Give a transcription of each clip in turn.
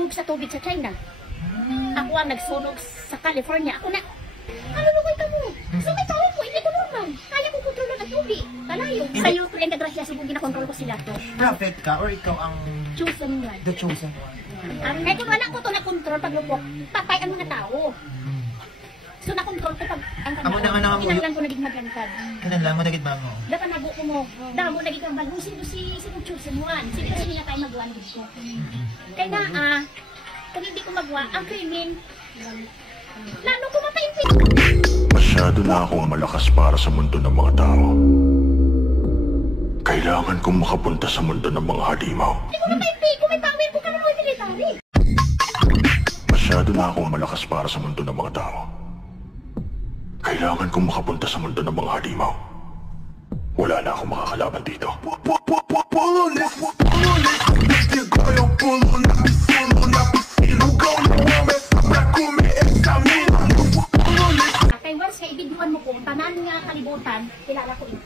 naglubog sa tubig sa China. Ako ang nagsunog sa California. Ako na, lulokoy ka mo. So may tao ko, hindi ko normal. Kaya ko kontrolon ang tubig. Kalayo. Sa'yo, Kuya Gracia, subong ginakontrol ko sila to. Prophet ka or ikaw ang Chosen one. the chosen one? Ay, kung wala ko to na-control pag lupok, patay ang mga tao. So na-control ko pag ang Amo na nga naman mo. kinanglan ko naging maglantad. Kanan lang mo nagit ba mo? Dapat nago ko mo. Damo naging kang balusin mo si chosen one. Sige kasi niya tayo magawa ng gusto. Kaya na, kung hindi ko magawa, ang krimen, lalo ko mataimpi. Masyado na akong malakas para sa mundo ng mga tao. Kailangan kong makapunta sa mundo ng mga halimaw. Hindi ko mataimpi. Kung may power ko ka na mga military. Masyado na akong malakas para sa mundo ng mga tao. Kailangan kong makapunta sa mundo ng mga halimaw. Wala na akong makakalaban dito. Kay once kay ibiduan mo ko, tanan nga kalibutan, kilala ko ito.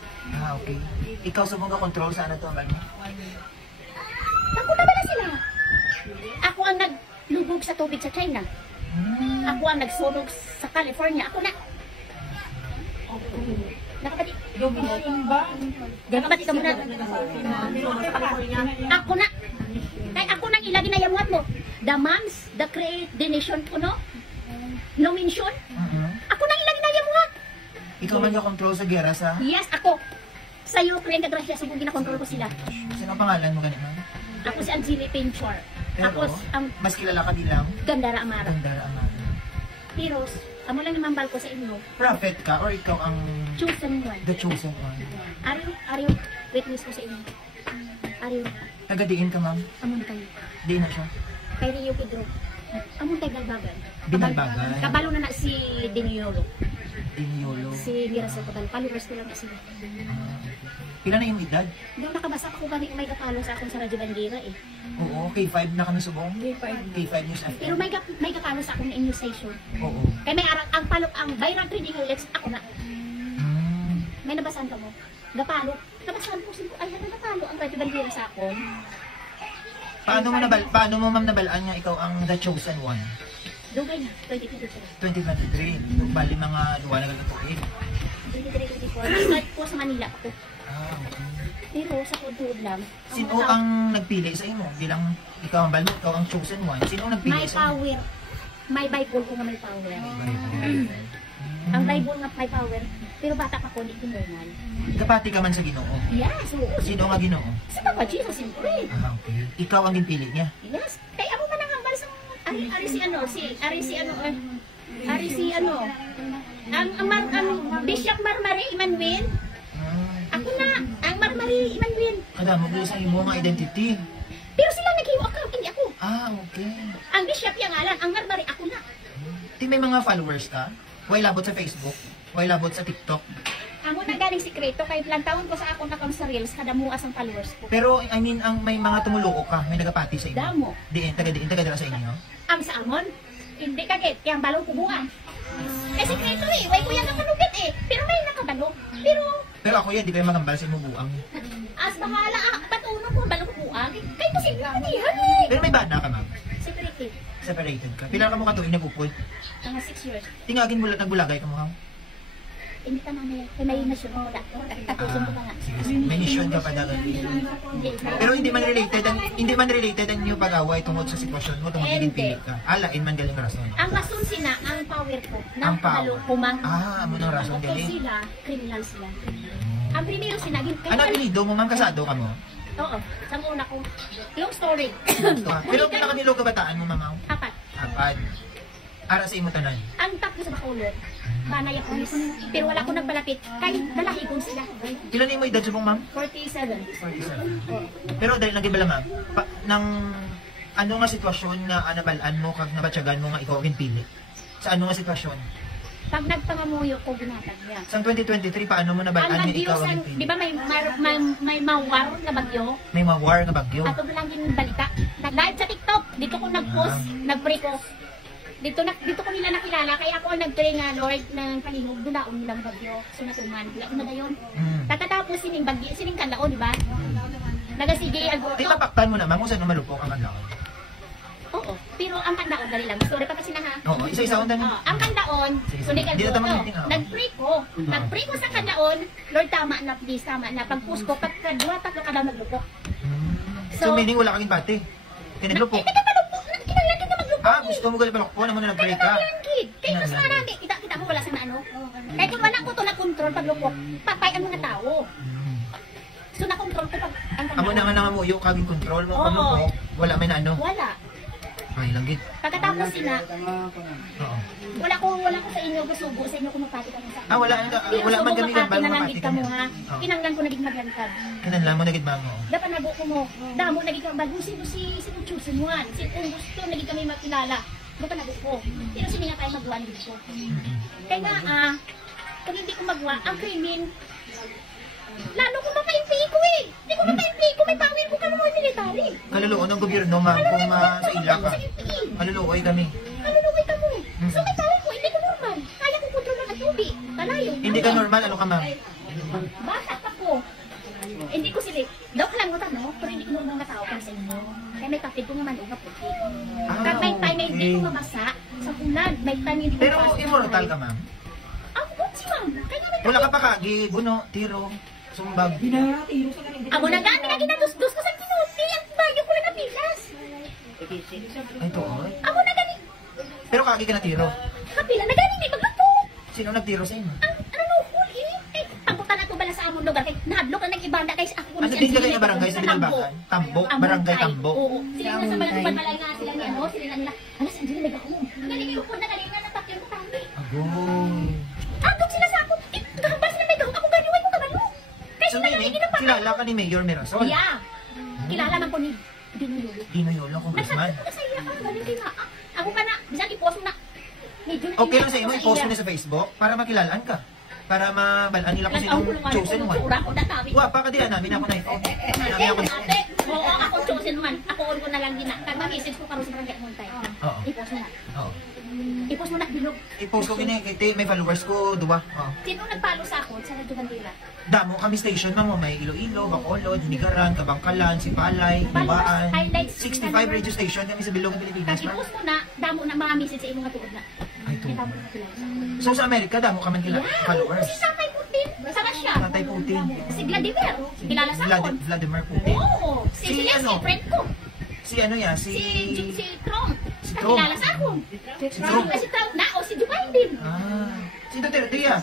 Okay. Ikaw subong ka control sa ano to, ano? Ako na ba na sila? Ako ang naglubog sa tubig sa China. Ako ang nagsunog sa California. Ako na. Nakapati. Nakapati ka muna. Ako na. Kaya ako nang ilagay na yamuat mo. The moms, the create, the nation ko, no? No mention. Ako nang ilagay na yamuat. Ikaw man yung control sa gera sa... Yes, ako. Sa'yo, Kuya Gracia, siguro ginakontrol ko sila. Sino ang pangalan mo ganito? Ako si Angeli Pinchor. Pero, Ako ang mas kilala ka bilang Gandara Amara. Gandara Amara. Pero, amo lang naman bal ko sa inyo. Prophet ka or ikaw ang Chosen one. the chosen one? Ariyo, witness ko sa inyo. Ariyo, Nagadiin ka, ma'am? amon kayo. Di na siya. Kay Rio Pedro. Amon tayo galbagan. Binalbagan. Kabalo na na si Diniolo. Diniolo. Si Mira sa Kabalo. Followers ko lang na sila. Pila na yung edad? Doon nakabasa ako gani may kapalo sa akong sa Radyo Bandera eh. Oo, K5 na kami subong. K5. K5 News FM. Pero may kapalo sa akong na-inyo station. Oo. Kaya may arang ang palo ang viral trending Lex ako na. Hmm. May nabasahan ka mo? Gapalo. Nabasahan ko simpo ay napalo ang Radyo Bandera sa akong. Paano mo ma'am nabalaan niya ikaw ang the chosen one? Dugay na 2023. 2023. Bali mga duwa na ganito eh. 2023-2024. Start ko sa Manila ako. Okay. Pero sa tuod lang. Sino ang nagpili sa imo? Bilang ikaw ang balot, ikaw ang chosen one. Sino ang nagpili May sa imo? power. May Bible ko nga may power. Ang Bible nga may power. Pero bata pa ko, hindi kinunan. Kapati ka man sa Ginoo. Yes, oo. Sino nga Ginoo? Sa Papa Jesus, siyempre. Okay. Ikaw ang ginpili niya. Yes. Kaya ako man ang hambal sa Ari si ano, ang Bishop Marmari Emmanuel. Ako na, ang Marmari Emmanuel. Kada mo sa imo nga identity. Pero sila nag-hiwa account, hindi ako. Okay. Ang Bishop yung ngalan, ang Marmari ako na. Di may mga followers ka? Way labot sa Facebook? Way labot sa TikTok? Amo na galing sikreto, kay ilang taon ko sa akong account sa Reels, kada muas ang followers ko. Pero I mean, ang may mga tumuluok ka, may nagapati sa inyo. Damo. Diin, taga sa inyo. Ang sa amon, hindi kagit, kaya ang balong kubuan. Kasi sikreto eh, way kuya na manugit eh. Pero may nakabalo. Pero ako yan, di kayo magambal sa imubuang. As bahala, patuno ko ang balong kubuan. Kaya ito sikreto eh. Pero may bana ka, ma'am. Secretive. Separated ka. Pila ka mo katuig nag-upod. Mga 6 years. Tingagin mo nagbulagay ka mo, ha? Hindi ka namin, may nasyon mo na. Tapusin ko pa nga. May mission ka pa dagat. Pero hindi man related ang iyong pag-away tungkol sa sitwasyon mo, tungkol Hindi. pili ka. Alain man galing rason. Ang rason sila, ang power ko, Ang ng power. kumang. Amo ng rason Okay galing. sila, criminal sila. Ang primero sinagin, Ano apelido mo, ma'am? Kasado ka mo? Oo, sa una ko. Long story. Pero pinakamilo kabataan mo, ma'am? Apat. Apad. Ara sa imo tanan. Ang tatlo sa Bacolod, Banay ako. Pero wala ko nagpalapit. Kahit dalahigon sila. Ilan yung may edad subong, ma'am? 47. 47. Pero dahil nagibala, ma'am, nang ano nga sitwasyon nga anabalaan mo kag nabatyagan mo nga ikaw ang pili? Sa ano nga sitwasyon? Pag nagpangamuyo ko, ginatag niya. Sa 2023, paano mo nabalaan nga ikaw ang pili? Di ba may mawar na bagyo? May mawar nga bagyo. Ato lang yung balita. Live sa TikTok. Dito ko nag-post, nag-pray ko. Dito ko nila nakilala. Kaya ako ang nag-pray nga, Lord, ng palihog. Dunaon nilang bagyo. Sunatuman. Wala ko na gayon. Tatatapos sining bagyo. Sining kanlao, di ba? Nagasige, alborto. Di mapaktan mo naman kung saan malupok ang kanlaon. Oo. Pero ang kandaon, dali lang. Sorry pa kasi na ha. Oo, isa-isa ang dami. Ang kandaon, Sige, so sige. Di na tama meeting, oo. nag-pray ko sa kandaon, Lord, tama na, please, tama na. Pag-push ko, pagka-2, 3 ka daw naglupok. So, meaning wala kang bati. Kinadlupok. Hindi ka malupok, kinalagin ka maglupok. Ah, gusto mo galipalokpo naman na nag-break ka. Kinalagin. Kaya mas marami, kita mo wala sa ano. Kaya kung wala ko to na-control paglupok, patay ang mga tao. So, na-control ko pag ang Amo kandaon. naman ang muyo, kaging control mo, Oo. paglupok. Wala may na ano. Wala. Ay, langgit. Pagkatapos sina, Oo. wala ko sa inyo gasubo sa inyo kumapati kami sa Ah, wala man kami ng balong mapati ka mo ha. Oo. Kinanglan ko naging maglantad. Kinanlan mo nagit mo. Dapat nabo ko mo. Damo naging kami bagusin mo si Chusin Juan. Si kung gusto naging kami makilala. Dapat nabo ko. Pero sini nga tayo magwa dito. Kaya nga kung hindi ko magwa, ang krimen lalo ko mapa-MP ko eh. Hindi ko mapa-MP ko, may power ko kamo military. Kaluluon ng gobyerno, ma'am, kung sa ila ka. Kaluluoy kami. Kaluluoy ka mo. So may power ko, hindi ko normal. Kaya ko kontrol ng tubig. Kalayo. Hindi ka normal, ano ka, ma'am? Bata pa ko. Hindi ko sila. Daw ka lang mo no? Pero hindi ko normal na tao para sa inyo. Kaya may kapit ko naman doon kaputi. Kaya may time na hindi ko mamasa sa ulan. May time hindi ko Pero mamasa. immortal ka, ma'am. Ako po si ma'am. Kaya may Wala ka pa kagi, buno, tiro, sumbag. Ako na dami na ginadus-dus ko sa kinuti. Ang bayo ko lang na pilas. Ay, tooy. Ako na gani. Pero kagi ka na tiro. Kapila na gani. Di magluto. Sino nagtiro sa inyo? Ano huli? Ang puta na ito bala sa among lugar. Kaya nahadlok na nag-ibanda kay sa ako. Ano din ka kayo na barangay sa Binalbakan? Tambo? Barangay Tambo? Oo. Sila na sa Balatuban malay nga sila ni ano. Sila na nila. Ano sa Angelina may gahong. Gani kayo po na kanina natakyan ko kami. Agoy. Agok sila sa ako. Gahambal sila may gahong. Ako ganiwan ko kabalo. Kaya So, sila na meaning, ginapaka. kilala ka ni Mayor Mirasol? Yeah. Kilala man ko ni Dinulo. Dino Yolo, congressman. Nagsabi ko na sa iya. Galing kayo nga. Ako ka na. Bisan i-post mo na. Medyo na- Okay lang sa imo, i-post mo na sa Facebook para makilalaan ka. Para mabalaan nila kung sino chosen one. Tsura ko na kami. Wapa ka dila namin ako na ito. Namin ako na Ate, oo, ako chosen one. Ako on ko na lang din na. Kaya mag-message ko karon sa barangay Montay. Oo. I-post mo na. Oo. I-post mo na bilog. I-post ko kini kay may followers ko, duwa. Oo. Sino nagpalo sa ako sa Radyo Bandila? Damo kami station mo, may Iloilo, Bacolod, Nigaran, Kabangkalan, Sipalay, Bubaan. Highlights. 65 radio station kami sa Bilog, Pilipinas, Pag ma'am. i-post mo na, damo na mga message sa imong tuod na. Ay, to. Kita mo na sila. So sa Amerika, damo ka man followers. Si Tatay Putin. Sama siya. Tatay Putin. Si Vladimir. Kilala sa ako. Vladimir Putin. Oo. Si Si sila, ano? si friend ko. Si ano yan, Si Trump. Si Trump. Kilala sa ako. Trump. Si Trump na o si Joe Biden. Si Duterte yan.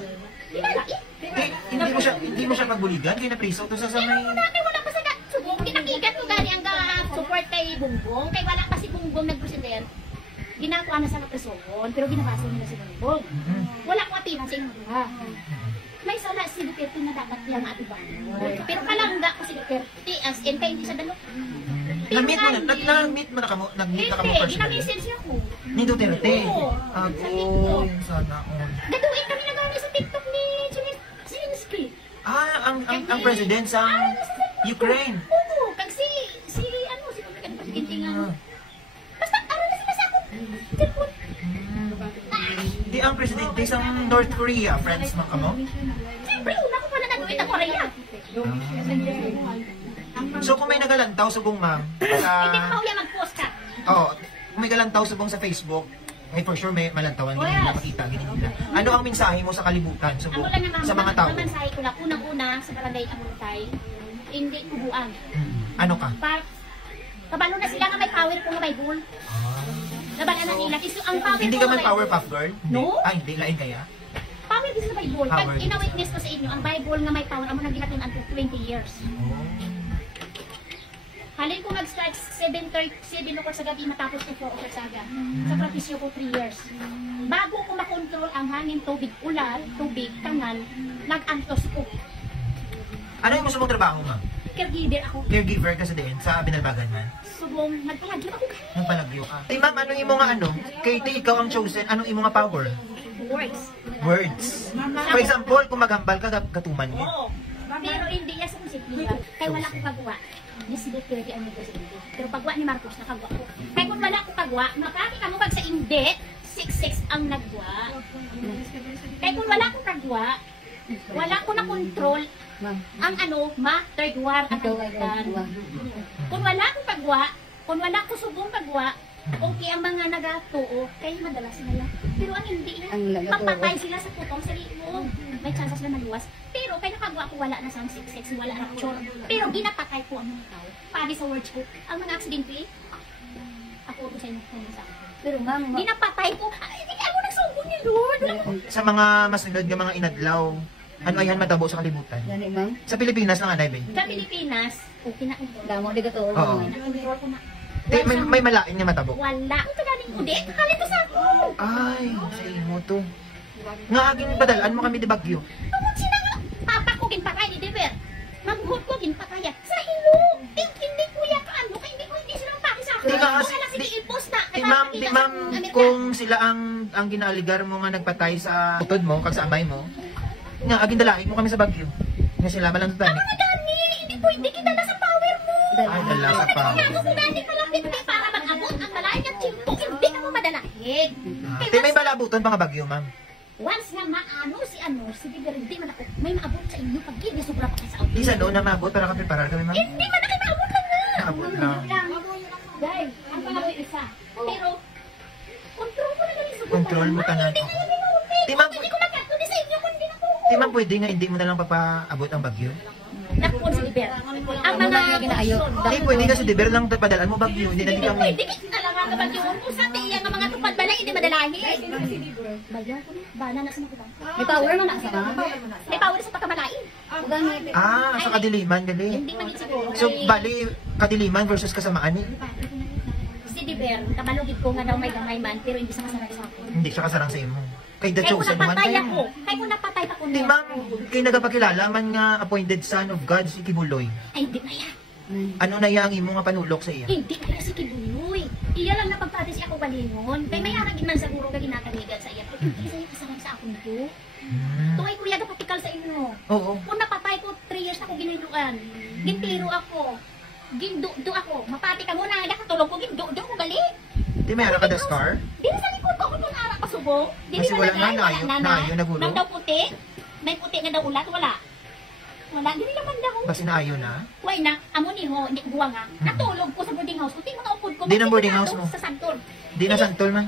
Kilala eh. Hindi mo siya pagbuligan, kaya na-preso to sa Pero may... dati wala pa sa subong. Kinakigat ko gani ang support kay Bongbong. Kay wala pa si Bongbong nag-president. Ginakuha na sa kapresoon. Pero ginabasa nila si Bongbong. Wala ko atinan sa inyo. May sala si Duterte na dapat yung atiban. Pero kalangga ko si Duterte as in kay hindi siya dalo. Nag-meet mo na, nag-meet mo na kamo, nag-meet na kamo Hindi, personally. ginamessage niya ko. Ni Duterte. Oo. Ago, yung sana all. Gaduin kami nagawin sa TikTok ni Zelensky. Ang president sa Ukraine. Oo, kag si ano, si Pagkintingan. Basta, araw na sila sa ako. Cellphone. Di ang presidente sa North Korea, friends mo kamo? Siyempre, una ko pala nag-uwit ang Korea. So kung may nagalantaw subong ma'am, Hindi ko yan mag-post ka. kung may galantaw subong sa Facebook, ay for sure may malantawan, hindi nila makita, hindi nila. Ano ang mensahe mo sa kalibutan, subong, Ako lang naman, sa mga tao? naman sa ko lang, unang-una sa barangay Amuntay, hindi kubuan. Ano ka? Kabalo na sila nga may power kung nga may bull. Labanan na nila. Kasi ang power Hindi ko ka nga man may- Powerpuff Girl? No. Hindi, lain kaya? Power din sa Bible. Power Pag din. ina-witness ko sa inyo, ang Bible nga may power, amo nang gihatin until 20 years. Halin ko mag-start 7 o'clock sa gabi matapos ko 4 o'clock sa aga. Sa propisyo ko 3 years. Bago ko makontrol ang hangin, tubig, ulan, tubig, kanal, nag-antos ko. Ano yung gusto mong trabaho ma'am? Caregiver ako. Caregiver ka sa din, sa Binalbagan man? Subong, nagpalagyo ako. Nagpalagyo ka. Hey ma'am, ano yung mga ano? Kay ikaw ang chosen, anong yung mga power? Works. Words. For example, kung magambal ka, gatuman niya. Oo. Pero hindi yan sa musikliya. Kaya wala akong kagawa. Ni si Duterte ang presidente. Pero pagwa ni Marcos, nakagawa ko. Kaya kung wala akong kagawa, makaki ka mo pag sa hindi, 6-6 ang nagwa. Kaya kung wala akong kagawa, wala ko na control ang ano, third war ang kagawa. Kung wala akong kagawa, kung wala ko subong kagawa, Okay ang mga nagatuo, kaya madalas na yan. Pero ang hindi yan, Ang nagatuo. papatay sila sa putong sa liog. May chance sila maluwas. Pero kaya nakagawa ko, wala na sa 6-6, wala rapture. Pero ginapatay ko ang mga tao. Padi sa words ko, ang mga aksidente, ako ito sa inyo kung sa akin. Pero ma'am, Ginapatay ko, ay, hindi ako nagsugo ni Lord. Wala ko. Sa mga masunod nga mga inadlaw, ano ayan matabo sa kalibutan? gani ma'am, Sa Pilipinas lang anay, Ben. Sa Pilipinas, okay na ito. damo di ka to. Oo. Nakontrol ko na. May malaking nga matabo. Wala. Ang kagaling ko, di. Kakalit ko sa ako. Ay, sa imo to. Nga aging padalaan mo kami di Bagyo. Tungkol sila nga. Papa ko ginpatay ni Dever. Maghut ko ginpatay. Sa ilo. Hindi kuya ka ano. Kaya hindi sila paki sa akin. Di nga, Wala sige i-post na. Di ma'am, kung sila ang ginaligar mo nga nagpatay sa utod mo, kag sa amay mo, nga aging dalain mo kami sa Bagyo. Nga sila malang tani. Mga gani. Hindi pwede kita na sa power mo. Ay, dala sa pa. Kaya kung gani malapit di para mag-abot ang malayan niya chimpo. Hindi ka mo madalahig. Di may balabuton pa nga Bagyo, ma'am. Once nga maano si Dever, hindi man ako. May maabot sa inyo pag hindi sobra pa kayo sa audio. Di sa doon na maabot para ka preparar kami, ma'am. Hindi man ako maabot ka na. Maabot lang. Dahil, ang pangalawa isa. Pero, control ko na galing sa Control mo tanan. Hindi ko na lumupit. Di, ma'am, Hindi ko nagkatuloy sa inyo kung hindi na po. Di ma'am, pwede nga hindi mo na lang papaabot ang Bagyo. Nakapon si Liber. Ang mga ginaayo. Di, pwede nga sa Diber lang padalaan mo Bagyo. Hindi na di Hindi kami. pwede kasi talaga kapag yung usa tiya ng mga tupad balay hindi madalahi. Bayan ko na. Bana na sa mga May power man na sa ma'am. May power sa pagkamalain. Gani. Ah, sa kadiliman, gali. Hindi man din siguro. So, bali, kadiliman versus kasamaan eh. Si Liber, kabalugid ko nga daw may gamay man, pero hindi sa masarap sa akin. Hindi siya kasarang sa imo. Kay The Kaya kung Chosen One napatay kayo. ako, kaya kung napatay ako Di ma'am, kayo nagapakilala man nga appointed son of God si Kibuloy. ay hindi na yan. Ano na yang imo nga panulok sa iya? Hindi kaya si Kibuloy. Iya lang napagpati siya ako balingon. Kaya may haragin man sa guro ka ginatanigan sa iya. Pero hindi sa'yo kasarap sa akong to. Tuway kuya gapatikal sa inyo. Oo. Kung napatay ko, 3 years ako giniluan. Gintiro ako. Gindo ako. Mapati ka muna. Nakatulog ko. Gindo ko gali. Di may ara ka the scar? Di na sa likod ko. Kung arak pa subo. Di Kasi ba wala nagay? nga, nayo, nayo, nagulo. Nang daw puti. May puti nga daw ulat. Wala. Wala. Di naman daw. Basi na ayo na. Way na, amo ni ho, hindi buwa nga. Natulog ko sa boarding house. Kuti mga upod ko. Di na boarding Kasi house mo? Sa Santol. Di na santol man.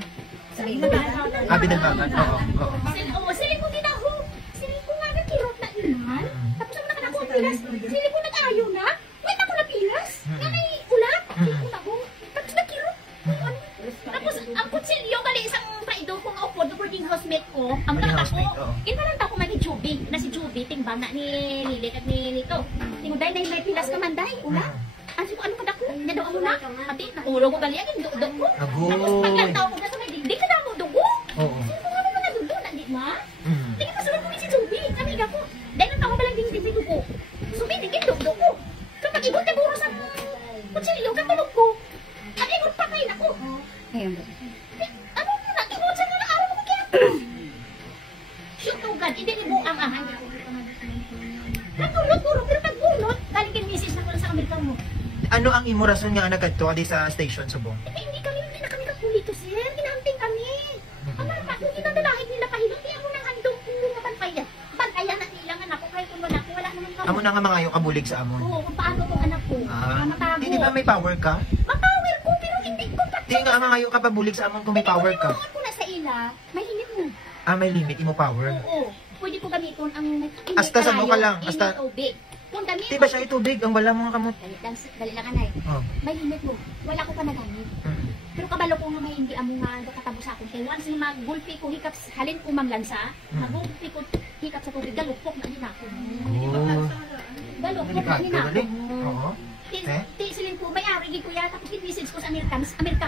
Abi dalbagan. Oo. Oo. Sili ko din ako. Sili ko nga nagkirot na ilan. Tapos ako nakanako ang pilas. Sili ko nag-ayo na. Wait ako na pilas. Nga may ulat. Sili ko na ako. Tapos nagkirot. Tapos ang kutsilyo gali isang paido kong upod na boarding housemate ko. Ang Boarding nakata housemate, ko. oo. Kinalanta ko magi Juby. Na si Juby, timbang na ni Lili at ni Nito. Tinguday na may pilas ka man day. Ulat. Ano ano kada ko? Nga daw ako na. Ati, natulog ko gali. Agin dugo ko. Agoy. Tapos paglantaw ko na sa may digdig ka na ako dugo. Oo. Sino ko nga naman nadugo na, di ma? Mm. Tingin masunod ko ni si Juby, amiga ko. Dahil ang tao ba lang din ko. Subi, tingin dugo ko. So pag-ibot na buro sa kutsilyo, katulog ko. At ibot patay na ko. Ayun. Ano mo na, ibot sa nga araw ko kaya. Shoot ugad, hindi ni buang ahan. Natulog buro, pero nagbulot. Galing kay misis na ko sa Amerika mo. Ano ang imo rason nga nagkadto adi sa station Subong? Hindi na kami kapulito, sir. Ginahanting kami. Ang mga pa, kung ginadalahit nila pahilot, di ako nang handong kung mapantayan. Pantayan na nilangan ako, kahit kung wala ko, wala naman kami. Amo na nga mga kabulig sa amon. Oo, kung paano kung anak ko. Ah, Matago. di ba may power ka? Mapower ko, pero hindi ko pa. Di nga mga ka pabulig sa amon kung may power ka. Kung ko na sa ila, may limit mo. Ah, may limit imo power. Oo. Pwede ko gamiton ang Hasta sa mo ka lang, hasta- tubig. Kung gamiton. Di ba siya itubig ang wala mga kamot? Dali lang anay. Oh. May limit mo. Wala ko pa nagamit. Mm. Pero kabalo ko nga may hindi amo nga katabo sa akong. Kaya once na magulpi ko hikap, halin ko mamlansa, magulpi ko hikap sa tubig, galupok na din ako. Oh. Galupok na Delikado din gali. ako. Oo. Eh? Tisilin ko, may ari ko ya, tapos message ko sa Amerika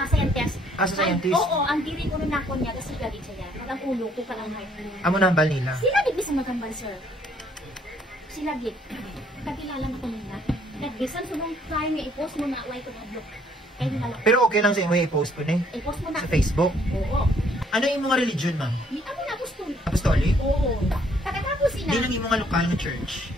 scientist. Ah, sa scientist? Oo, ang diri ko rin ako niya, kasi galit siya. Pag ang ulo ko ka lang heart. Amo na ang bal nila. Sila gid bisang magambal, sir. Sila gid. Kakilala na ko nila. Nagbisan sunong try nga i-post mo na away ko na block. Kaya nila lang. Pero okay lang sa imo i-post po ni I-post mo na. sa Facebook. Oo. Ano yung mga religion, ma'am? Di ako na gusto. Apostolic? Oo. Pagkatapos Di ina, lang yung mga lokal na church.